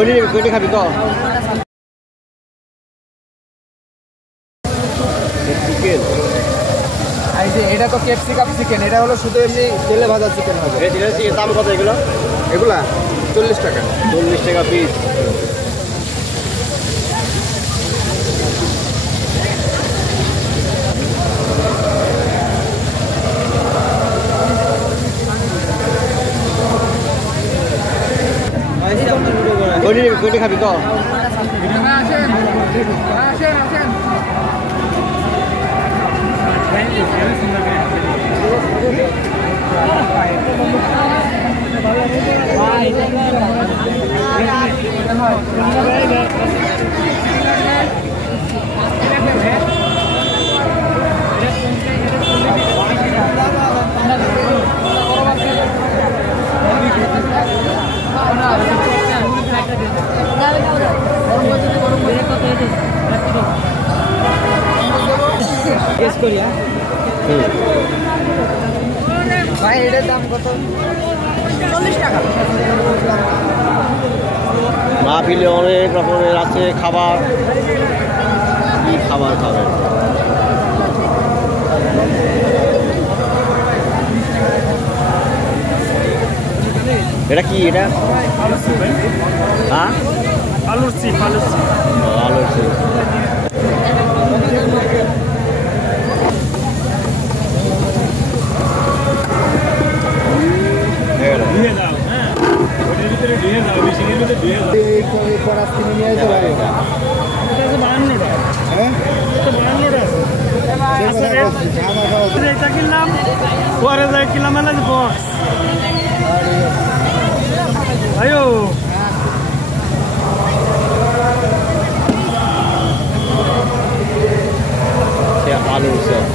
কোটি খাবি তো চিকেন এই যে এটা তো ক্যাপসিকাম চিকেন, এটা হলো শুধু এমনি তেলে ভাজা চিকেন হবে। এই দাম কত এগুলো? এগুলা 40 টাকা। 40 টাকা পিস। কোটি খাবি তো? ভাই এটার দাম কত? 40 টাকা। মাহফিলে অনেক রকমের আছে খাবার, কি খাবার খাবেন? এটা কি? এটা হ্যাঁ আলুর চিপ। আলুর চিপ। কিনলাম পরে যাই কিনলাম বক্স আয়ো আলুর চপ।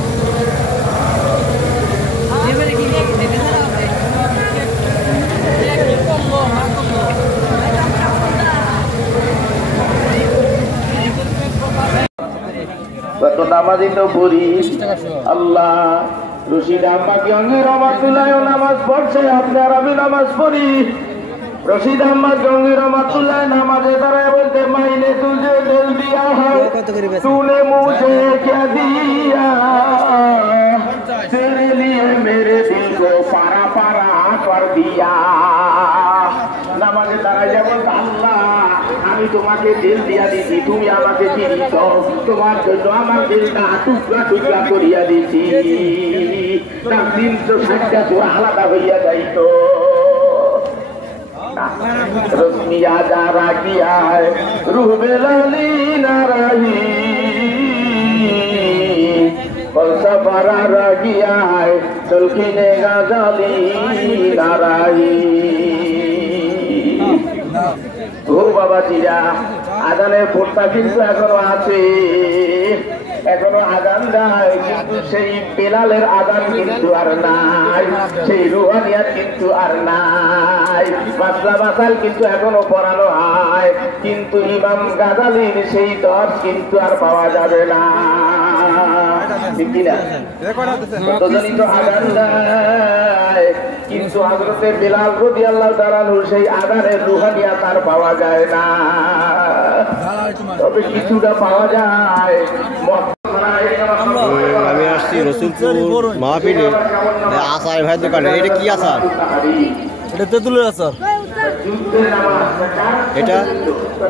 নামাজি তো পড়ি আল্লাহ রশিদ আম্মাকে অঙ্গে রহমাতুল্লাহ নামাজ পড়ছে, আপনার আমি নামাজ পড়ি। রশিদ আহমদ গঙ্গি রহমাতুল্লাহ নামাজে দাঁড়ায় বলতে মাইনে তুঝে দিল দিয়া है तूने मुझे क्या दिया तेरे लिए मेरे दिल को पारा पारा कर दिया। নামাজে দাঁড়ায় যেমন আল্লাহ আমি তোমাকে দিল দিয়া দিছি, তুমি আমাকে চিনিস, তোমার জন্য আমার দিলটা টুকরা টুকরা করিয়া দিছি। তার 360টা জোড়া আলাদা হইয়া যাইতো। रस्मिया जारा किया है रूह बेलाली नाराही फलसफा रा किया है सुल्खिने गाजाली नाराही। ও বাবা জিরা আজানের ফোনটা কিন্তু এখনো আছে, এখনো আজান দেয়, কিন্তু সেই বেলালের আজান কিন্তু আর নাই, সেই রুহানিয়াত কিন্তু আর নাই। মাসলা মাসাল কিন্তু এখনো পড়ানো হয়, কিন্তু ইমাম গাজালির সেই দর কিন্তু আর পাওয়া যাবে না। ঠিক কিনা? কতজনই তো আজান দেয়, কিন্তু হযরতে বেলাল রাদিয়াল্লাহু তাআলা সেই আজানের রুহানিয়াত আর পাওয়া যায় না। তবে কিছুটা পাওয়া যায়। আমি আসছি রসুলপুর মাহফিলে আচার ভাই দোকানে। এটা কি আচার? এটা তেঁতুলের আচার। এটা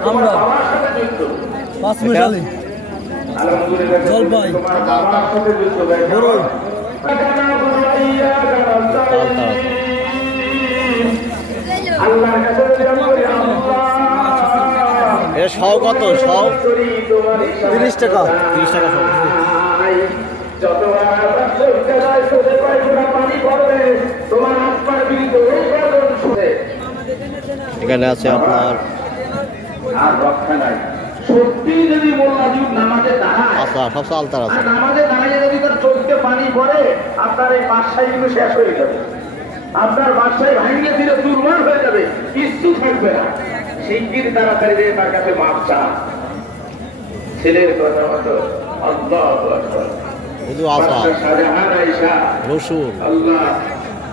আমরা পাঁচমিশালি জলপাই বড়ই এটা সব কত? সব 30 টাকা। 30 টাকা সব। এখানে আছে আপনার সত্যি যদি মোল্লাজুব নামাজে দাঁড়ায়, আচ্ছা সবচেয়ে আলতার আছে। নামাজে দাঁড়িয়ে যদি তার চোখে পানি পড়ে, আপনার এই বাদশাহী কিন্তু শেষ হয়ে যাবে, আপনার বাদশাহী ভাঙিয়ে দিলে দুর্বল হয়ে যাবে, কিছু থাকবে না। শিগগির তাড়াতাড়ি দিয়ে তার কাছে মাপ চা। ছেলের কথা মতো আল্লাহু আকবার। শুধু আচার, শাহজাহান আয়েশা রসুন, আল্লাহ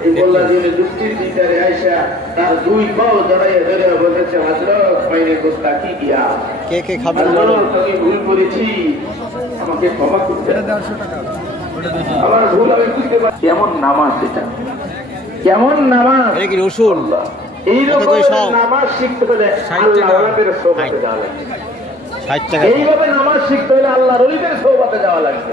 এই বললা দিনে যুক্তির বিচারে আইসা তার দুই পাও জড়াইয়া ধরে বলেছে হযরত মাইনে গোস্তা কি গিয়া কে কে খাবেন হযরত আমি ভুল করেছি আমাকে ক্ষমা করবেন। আমার ভুল আমি বুঝতে পারি। কেমন নামাজ এটা, কেমন নামাজ, এটা কি রসুন? এইরকম কত করে সব? নামাজ শিখতে হলে 60 টাকা। আল্লাহর সোহবতে যাওয়া লাগবে। 60 টাকা। এইভাবে নামাজ শিখতে হলে আল্লাহর ওলিদের সোহবতে যাওয়া লাগবে।